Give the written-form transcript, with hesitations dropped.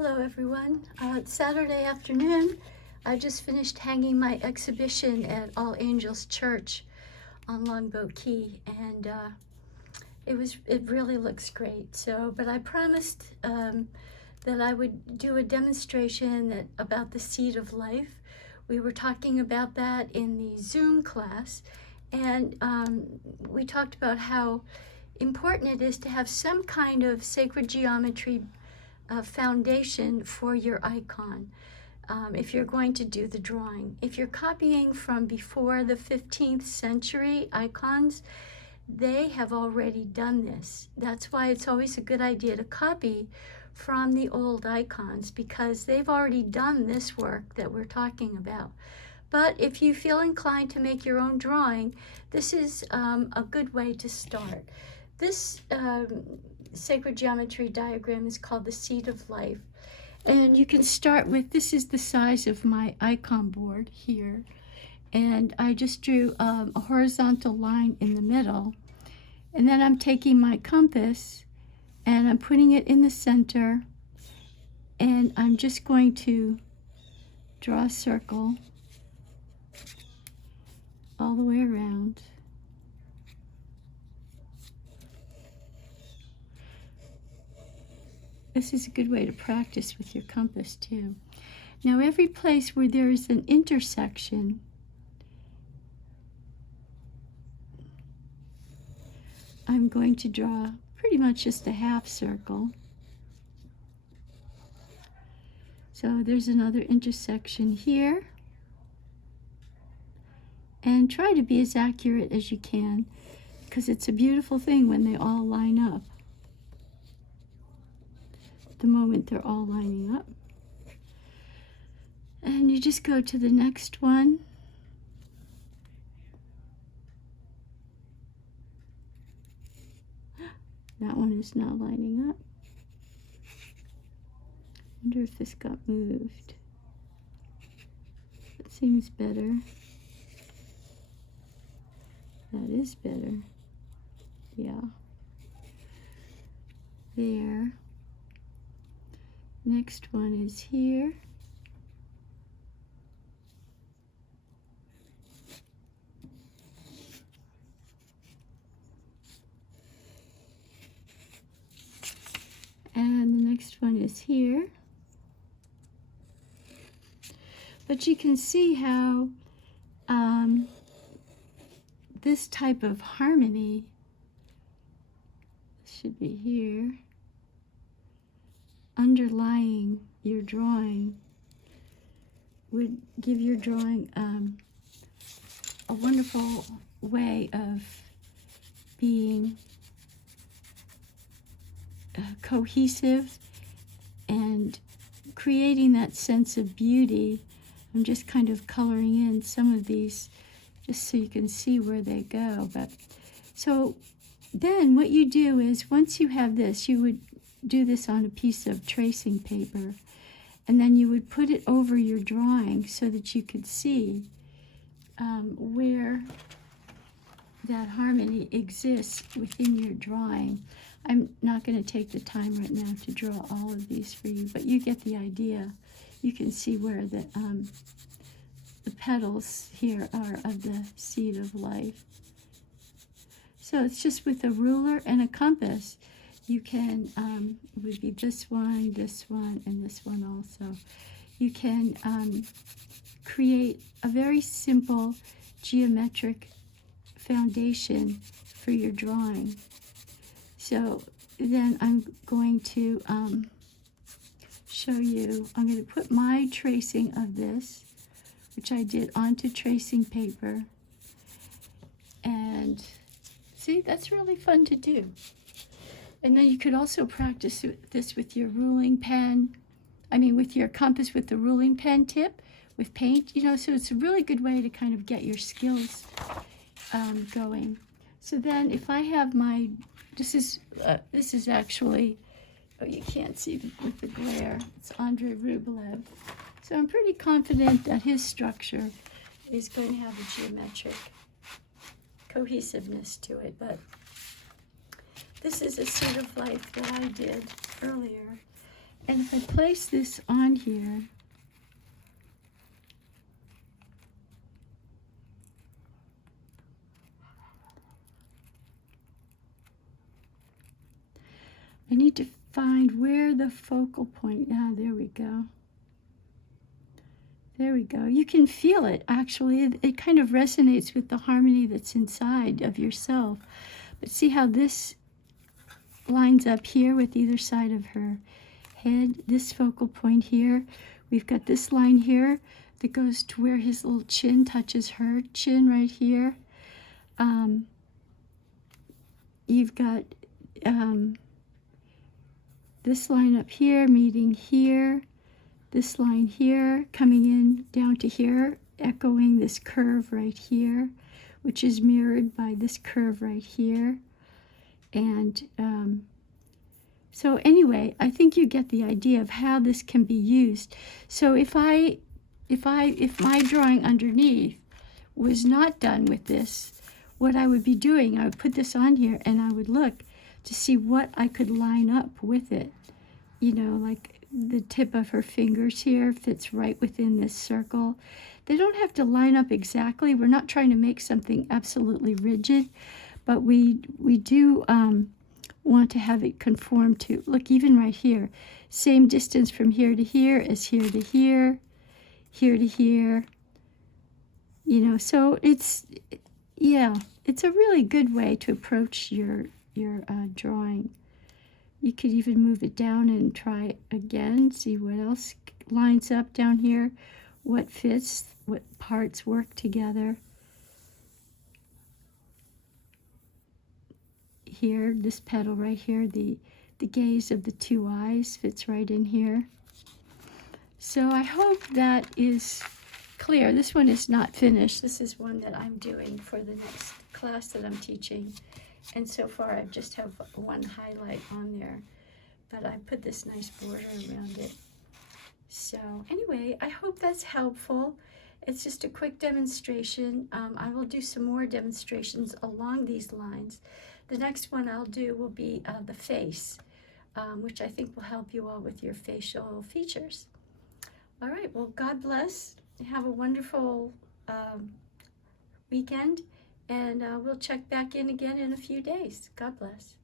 Hello everyone. It's Saturday afternoon. I just finished hanging my exhibition at All Angels Church on Longboat Key, and it really looks great. But I promised that I would do a demonstration about the seed of life. We were talking about that in the Zoom class, and we talked about how important it is to have some kind of sacred geometry foundation for your icon if you're going to do the drawing. If you're copying from before the 15th century icons, they have already done this. That's why it's always a good idea to copy from the old icons, because they've already done this work that we're talking about. But if you feel inclined to make your own drawing, this is a good way to start. This sacred geometry diagram is called the seed of life. And you can start with, this is the size of my icon board here. And I just drew a horizontal line in the middle. And then I'm taking my compass and I'm putting it in the center. And I'm just going to draw a circle all the way around. This is a good way to practice with your compass too. Now every place where there is an intersection, I'm going to draw pretty much just a half circle. So there's another intersection here. And try to be as accurate as you can, because it's a beautiful thing when they all line up. The moment they're all lining up. And you just go to the next one. That one is now lining up. Wonder if this got moved. That seems better. That is better. Yeah. There. Next one is here. And the next one is here. But you can see how this type of harmony should be here, underlying your drawing, would give your drawing a wonderful way of being cohesive and creating that sense of beauty. I'm just kind of coloring in some of these just so you can see where they go. But so then what you do is, once you have this, you would do this on a piece of tracing paper, and then you would put it over your drawing so that you could see where that harmony exists within your drawing. I'm not going to take the time right now to draw all of these for you, but you get the idea. You can see where the petals here are of the seed of life. So it's just with a ruler and a compass. You can, it would be this one, and this one also. You can create a very simple geometric foundation for your drawing. So then I'm going to show you, I'm going to put my tracing of this, which I did, onto tracing paper. And see, that's really fun to do. And then you could also practice this with your ruling pen. With your compass with the ruling pen tip, with paint, so it's a really good way to kind of get your skills going. So then if I have my, this is actually, oh, you can't see with the glare, it's Andrei Rublev. So I'm pretty confident that his structure is going to have a geometric cohesiveness to it, but this is a seed of life that I did earlier. And if I place this on here, I need to find where the focal point, there we go. There we go. You can feel it, actually. It kind of resonates with the harmony that's inside of yourself. But see how this lines up here with either side of her head, this focal point here. We've got this line here that goes to where his little chin touches her chin right here. You've got this line up here meeting here, this line here coming in down to here, echoing this curve right here, which is mirrored by this curve right here. And so anyway, I think you get the idea of how this can be used. So if my drawing underneath was not done with this, what I would be doing, I would put this on here and I would look to see what I could line up with it. You know, like the tip of her fingers here fits right within this circle. They don't have to line up exactly. We're not trying to make something absolutely rigid, but we do want to have it conform to, look, even right here, same distance from here to here as here to here, here to here, you know. So it's, yeah, it's a really good way to approach your drawing. You could even move it down and try it again, see what else lines up down here, what fits, what parts work together. Here, this petal right here, the gaze of the two eyes fits right in here. So I hope that is clear. This one is not finished. This is one that I'm doing for the next class that I'm teaching. And so far I just have one highlight on there, but I put this nice border around it. So anyway, I hope that's helpful. It's just a quick demonstration. I will do some more demonstrations along these lines. The next one I'll do will be the face, which I think will help you all with your facial features. All right, well, God bless. Have a wonderful weekend, and we'll check back in again in a few days. God bless.